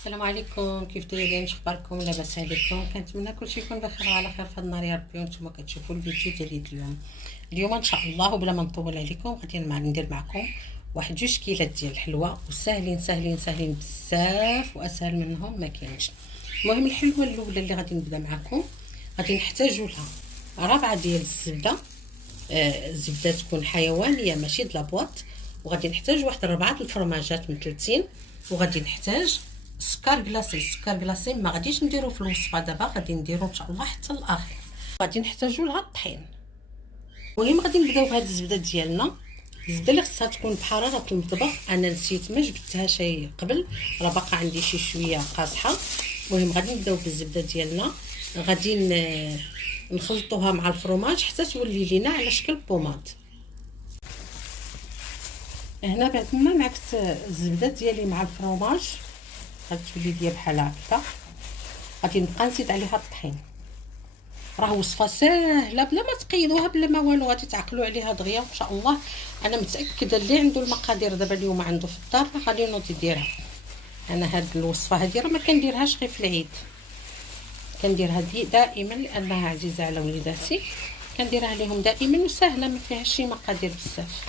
السلام عليكم، كيف دايرين؟ اخباركم؟ لاباس عليكم؟ كنتمنى كلشي يكون بخير وعلى خير في هذا النهار يا ربي. وانتم كتشوفوا الفيديو ديالي اليوم ان شاء الله وبلا ما نطول عليكم غادي ندير معكم واحد جوج كيلات ديال الحلوى، وساهلين ساهلين ساهلين بزاف، واسهل منهم ما كاينش. المهم الحلوى الاولى اللي غادي نبدا معكم غادي نحتاجوا لها ربعه ديال الزبده. الزبده تكون حيوانيه ماشي د لابواط. وغادي نحتاج واحد 4 الفرماجات مثلثين. وغادي نحتاج سكر كلاصي. السكر كلاصي ما غاديش نديرو في الوصفه دابا، غادي نديرو ان شاء الله حتى الاخر. غادي نحتاجو لها الطحين. المهم غادي نبداو بهاد الزبده ديالنا. الزبده اللي خصها تكون بحراره المطبخ، انا نسيت ما جبتها شي قبل، راه باقا عندي شي شويه قاصحه. المهم غادي نبداو بالزبده ديالنا، غادي نخلطوها مع الفرماج حتى تولي لينا على شكل بوماد. هنا بعد ما معكت الزبده ديالي مع الفرماج غادي تولي ليا بحال هكا. غادي نبقى نزيد عليها الطحين. راه وصفه ساهله بلا ما تقيدوها بلا ما والو، غادي تعقلوا عليها دغيا ان شاء الله. انا متاكده اللي عنده المقادير دابا اليوم عنده في الدار راه غادي ينوض يديرها. انا هاد الوصفه هادي راه ما كنديرهاش غير في العيد، كنديرها دائما لانها عزيزه على وليداتي، كنديرها عليهم دائما وسهله ما فيهاش شي مقادير بزاف.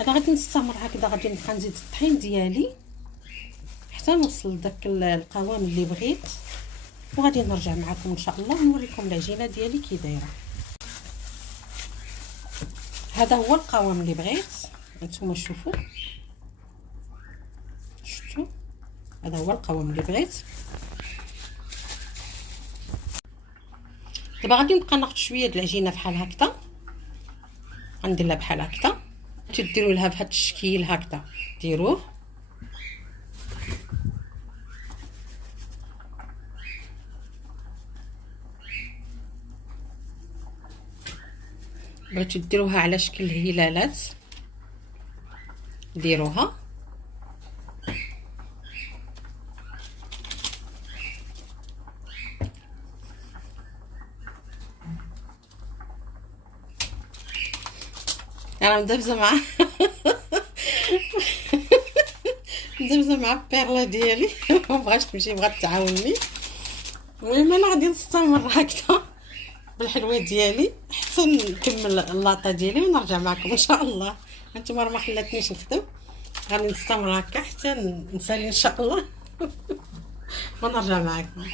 انا غادي نستمر هكذا، غادي نبقى نزيد الطحين ديالي حتى نوصل لداك القوام اللي بغيت، وغادي نرجع معكم ان شاء الله نوريكم العجينه ديالي كي دايره. هذا هو القوام اللي بغيت، نتوما شوفوا، شفتوا هذا هو القوام اللي بغيت. دابا غادي نبقى ناخذ شويه د العجينه بحال هكذا، غندير لها بحال هكذا. تديروا لها بهذا الشكل هكذا ديروه. بغيتو ديروها على شكل هلالات ديروها. انا مدبزه مع مدبزه مع البيرلا ديالي ما بغاش تمشي، بغات تعاونني. المهم انا غادي نستمر هكذا بالحلوه ديالي حتى نكمل اللاطه ديالي ونرجع معكم ان شاء الله. هانتوما راه ما خلاتنيش نخدم، غادي نستمر هكا حتى نسالي ان شاء الله ونرجع معكم.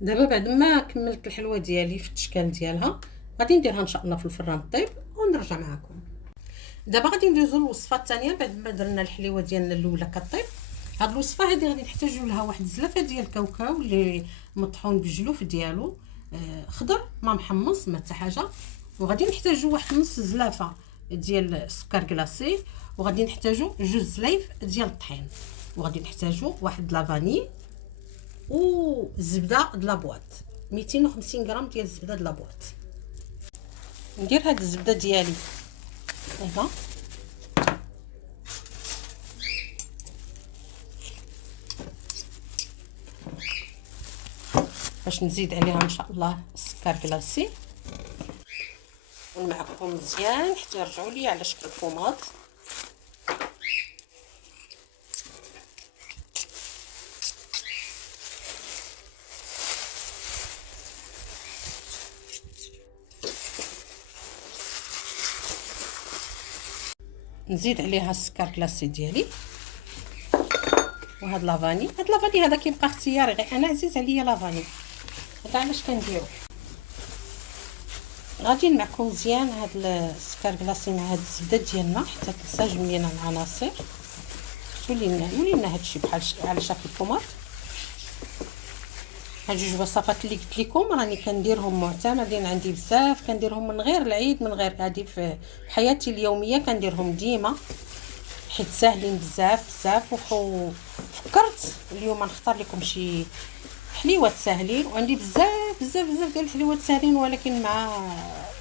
دابا بعد ما كملت الحلوه ديالي في التشكال ديالها غادي نديرها ان شاء الله في الفران طيب ونرجع معكم. دابا غادي ندوزو للوصفه الثانيه. بعد ما درنا الحليوه ديالنا الاولى كطيب، هاد الوصفه هذه غادي نحتاجوا لها واحد الزلافه ديال الكاوكاو اللي مطحون بالجلوف ديالو، خضر ما محمص ما حتى حاجه. وغادي نحتاجوا واحد نص زلافه ديال السكر كلاصي، وغادي نحتاجوا جوج زلايف ديال الطحين، وغادي نحتاجوا واحد لافاني وزبده د لابواط 250 غرام ديال الزبده د لابواط. ندير هاد الزبده ديالي هنا باش نزيد عليها ان شاء الله السكر كلاصي ونمعكم مزيان حتى يرجعوا لي على شكل فوماط. نزيد عليها السكر كلاصي ديالي وهاد لافاني. هاد لافاني هذا كيبقى اختياري، غير انا عزيز عليا لافاني، هذا علاش كنديرو. غادي نمعكم مزيان هاد السكر كلاصي مع هاد الزبده ديالنا حتى تنسجم لينا العناصر، تولي لنا هادشي بحال على شكل فوماط. هاد جوج وصفات اللي قلت لكم راني كنديرهم معتمدين عندي بزاف، كنديرهم من غير العيد من غير هادي في حياتي اليوميه، كنديرهم ديما حيت ساهلين بزاف بزاف. فكرت اليوم نختار لكم شي حليوات ساهلين، وعندي بزاف بزاف بزاف ديال الحليوات ساهلين، ولكن مع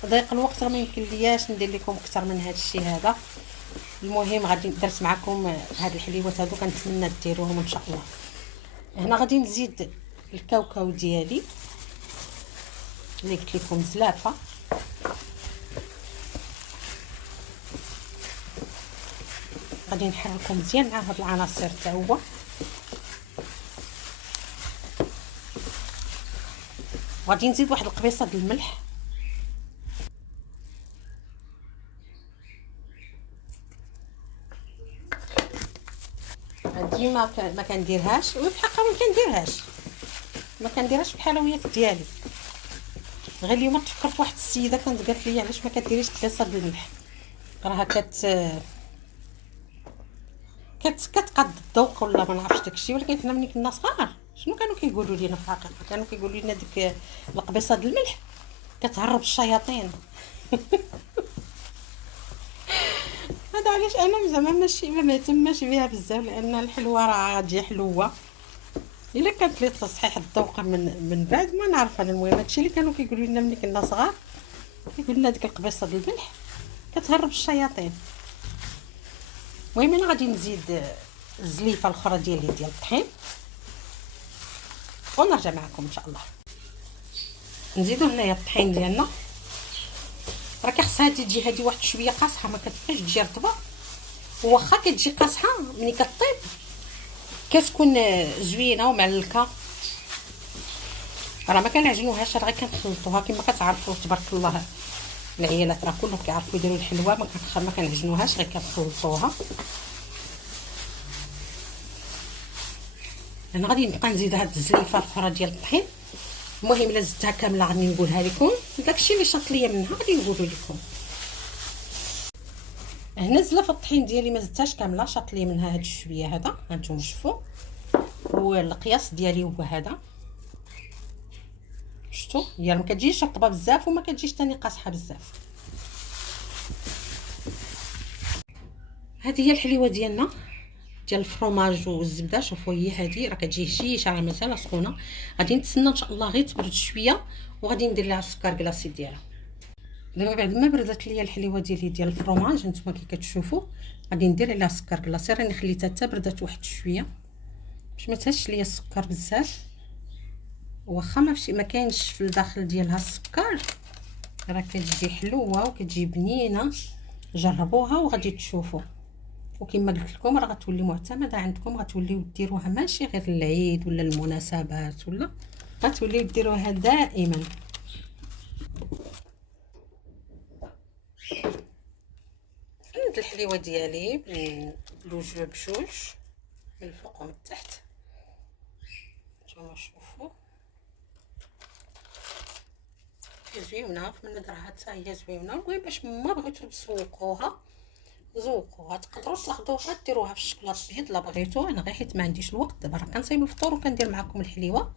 ضيق الوقت ما يمكن لياش ندير لكم اكثر من هذا الشيء هذا. المهم غادي درت معكم هاد الحليوات هادو، كنتمنى ديروهم ان شاء الله. هنا غادي نزيد الكاوكاو ديالي اللي قلت لكم زلافه، غادي نحركو مزيان مع هاد العناصر حتى هو. غادي نزيد واحد القبيصه د الملح. ديما ما كنديرهاش وبحقا ما كنديرهاش بالحلويات ديالي، غير اليوم تفكرت واحد السيده كانت قالت لي علاش ما كديريش قبيصه د الملح، راها كتقاد الذوق ولا ما نعرفش داكشي. ولكن حنا ملي كنا صغار شنو كانوا كيقولوا لينا في الحقيقه؟ كانوا كيقولوا لنا ديك القبيصه د الملح كتهرب الشياطين. هذا علاش انا زعما ماشي ما مهتماش بها بزاف، لان الحلوه راه غتجي حلوه الا كانت لي تصحيح الذوق من بعد ما نعرف. انا المهم هادشي اللي كانوا كيقولوا لنا ملي كنا صغار، كيقولوا لنا ديك القبيصه د الملح كتهرب الشياطين. المهم انا غادي نزيد الزليفه الاخرى ديال الطحين ونرجع معكم ان شاء الله. نزيدو هنايا الطحين ديالنا، راه كيخصها تجي هذه واحد شويه قاصحه، ما كتبقاش تجي رطبه. واخا كتجي قاصحه ملي كطيب كتكون زوينه ومعلكه. راه ما كنعجنوهاش، راه غير كنخلطوها كما كتعرفوا تبارك الله. العيالات راه كلهم كيعرفوا يديروا الحلوه، ما كنعجنوهاش، غير كنخلطوها. انا غادي نبقى نزيد هاد الزليفه الاخرى ديال الطحين. المهم الا زدتها كامله غادي نقولها لكم، داكشي اللي شاط ليا منها غادي نقولوا لكم. هنا زلف الطحين ديالي ما زدتهاش كامله، شاط ليا منها هاد الشويه هذا، هانتوما شوفوا. والقياس ديالي هو هذا، شفتوا هي ما كتجيش رطبه بزاف وما كتجيش ثاني قاصحه بزاف. هذه هي الحليوه ديالنا ديال الفرomاج والزبده. شوفوا هي هذه راه كتجي هشيشه، راه مازال سخونه. غادي نتسنى ان شاء الله غير تبرد شويه وغادي ندير لها السكر كلاصي ديالها. دابا بعد ما بردت ليا الحليوه ديالي ديال الفرomاج نتوما كي كتشوفوا غادي ندير عليها السكر كلاصي. راني خليتها حتى بردات واحد شويه باش ما تهش ليا السكر بزاف. واخا ما كاينش في الداخل ديالها السكر راه كتجي حلوه وكتجي بنينه. جربوها وغادي تشوفوا. وكما قلت لكم راه غتولي معتمده عندكم، غتوليو ديروها ماشي غير العيد ولا المناسبات، ولا غتوليو ديروها دائما. فهمت الحليوه ديالي بلوج بجوج من الفوق ومن التحت. نتوما شوفوا زوينه من ندرها حتى هي زوينه. المهم باش ما بغيتو تسوقوها ذوقوها، تقدروا تاخذوها ديروها في الشكلاط الابيض لا بغيتو. انا غير حيت ما عنديش الوقت دابا راه كنصايب الفطور وكندير معكم الحليوه.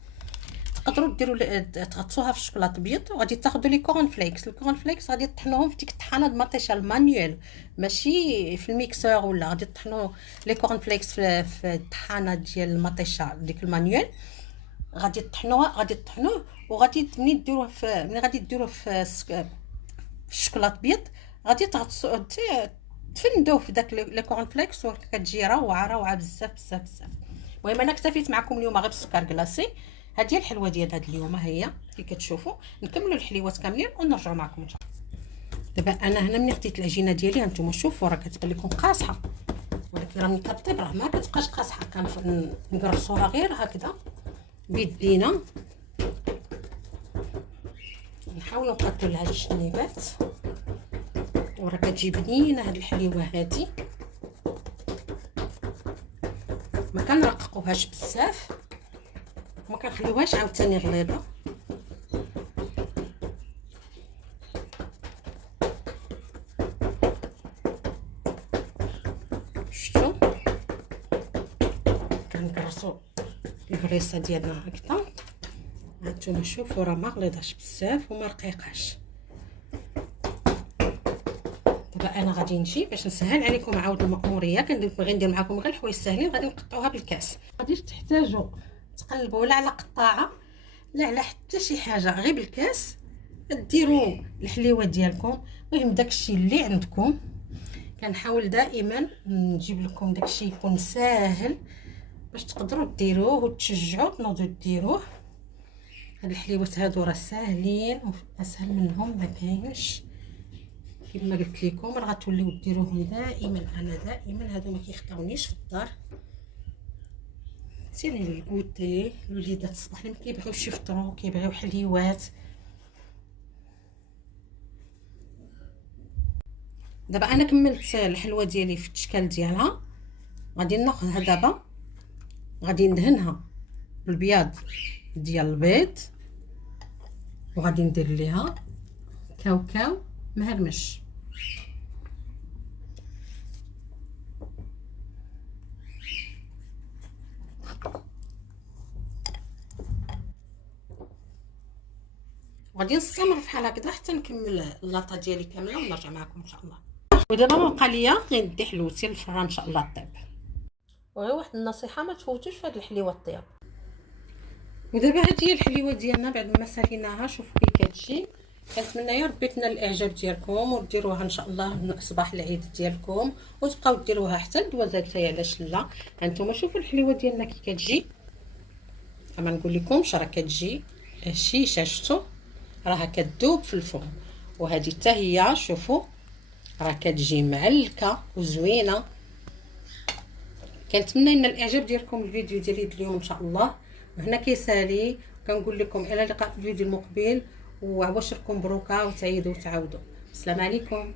تقدروا ديروا تغطسوها في الشكلاط الابيض وغادي تاخذوا لي كورن فليكس. الكورن فليكس غادي تطحنوهم في ديك الطحانه د مطيشه المانيوال ماشي في الميكسور، ولا غادي تطحنوا لي كورن فليكس في الطحانه ديال المطيشه ديك المانيوال. غادي تطحنوه وغادي منين غادي ديروه في الشكلاط الابيض غادي تغطسوا تفندوه في داك لي كورن فليكس وكتجي روعه بزاف بزاف بزاف. المهم انا اكتفيت معكم اليوم غير بالسكر كلاصي. هذه هي الحلوه ديال هذا اليوم، هي كي كتشوفوا. نكملوا الحليوات كاملين ونرجعوا معكم ان شاء الله. دابا انا هنا ملي خديت العجينه ديالي هانتوما شوفوا راه كتبان لكم قاصحه، ولكن راه ملي كطيب راه ما كتبقاش قاصحه. كنقرصوها غير هكذا بيدينا، نحاولوا نقادوا لها الشنيبات وراه كتجي بنينه هاد الحليوه هادي. ما كنرققوهاش بزاف وما كنخليوهاش عاوتاني غليظه. شفتوا كنقرصوا البريصه ديالنا هكذا. هانتوما شوفوا راه ما غليظاش بزاف وما رقيقاش. دابا انا غادي نجي باش نسهل عليكم عاود المأموريه. كندير ندير معكم غير الحوايج ساهلين. غادي نقطعوها بالكاس، غاديش تحتاجوا تقلبوا لا على قطاعه لا على حتى شي حاجه، غير بالكاس ديروا الحليوه ديالكم. المهم داكشي اللي عندكم. كنحاول دائما نجيب لكم داكشي يكون ساهل باش تقدروا ديروه وتشجعوا تنوضوا ديروه. هاد الحليوات هادو راه ساهلين واسهل منهم ما كاينش. كما قلت لكم راه غتوليو ديروهم دائما. انا دائما هادو ما كيخطاونيش في الدار. سيري الكوتي الوليدات الصباح اللي ما كيبغيوش يفطروا كيبغيو حليوات. دابا انا كملت الحلوه ديالي في التشكال ديالها. غادي ناخذها دابا غادي ندهنها بالبياض ديال البيض وغادي ندير ليها كاوكاو مهرمش. غادي نستمر بحال هكذا حتى نكمل اللاطه ديالي كامله ونرجع معكم ان شاء الله. ودابا ما بقى ليا غير ندي حلوتي للفران ان شاء الله طيب. وغير واحد النصيحه ما تفوتوش في هاد الحليوه الطياب. ودابا هادي هي الحليوه ديالنا بعد ما ساليناها. شوفوا كي كتجي. كنتمنى يا ربي تنال الاعجاب ديالكم وديروها ان شاء الله صباح العيد ديالكم وتبقاو ديروها حتى الدوازات تاعي علاش لا. هانتوما شوفوا الحليوه ديالنا كي كتجي. ما نقول لكمش راه كتجي هشيشه. شفتوا راها كتذوب في الفم. وهذه حتى هي شوفوا راه كتجي معلكه وزوينه. كنتمنى ان الاعجاب ديالكم الفيديو ديالي اليوم ان شاء الله. وهنا كيسالي كنقول لكم الى اللقاء في الفيديو المقبل وعواشركم بروكه وتعيدوا وتعاودوا. السلام عليكم.